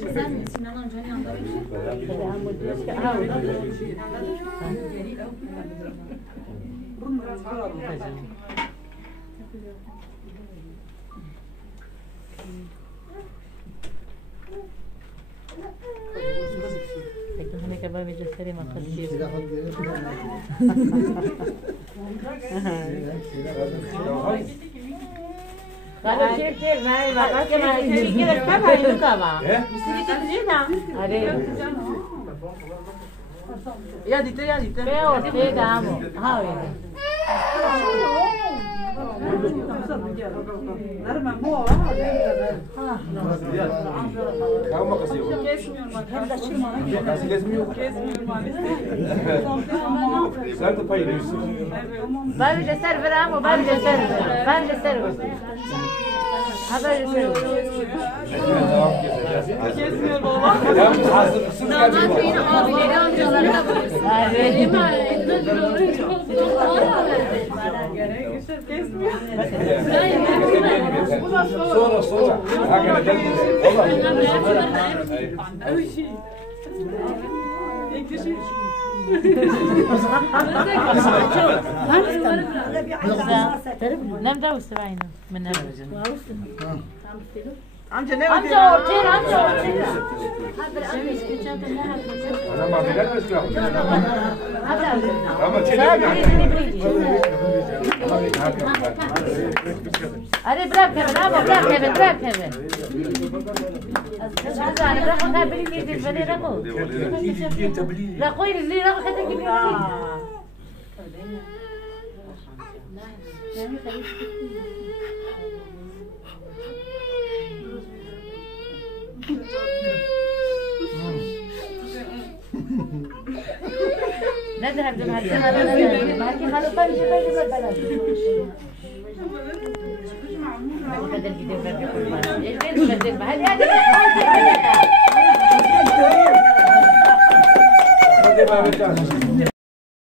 Sen Sinan amcanın yanında هناك باب الجسري ما خليه Kalau cipir naik makan ke naik cipir kita hari itu apa? Mesti kita kerja. Ada. Ya di tu. Kau okey kamu. How ini? Kamu kasih. Kesmiyor. Sen de paylaşıyorsun. Bence server ama bence server. Haber server. Kesmiyor baba. damat yine abileri amcalarına buyursun. Evet. Kesmiyor. Sonra. Hakikaten geldim. نم دوست بعينه من Amca ne amca ortaya. Ana madeler mi istiyor? Hadi. Ama çelik Arey bırak Kevin. أنا براح أقابل اللي بالبلي رقو. رقو اللي رقو خدك اللي نذهب لمهندسنا معك خلوا طنجة بيجي بالبلد. هذا الفيديو برجع إيش بدل هذه Hadi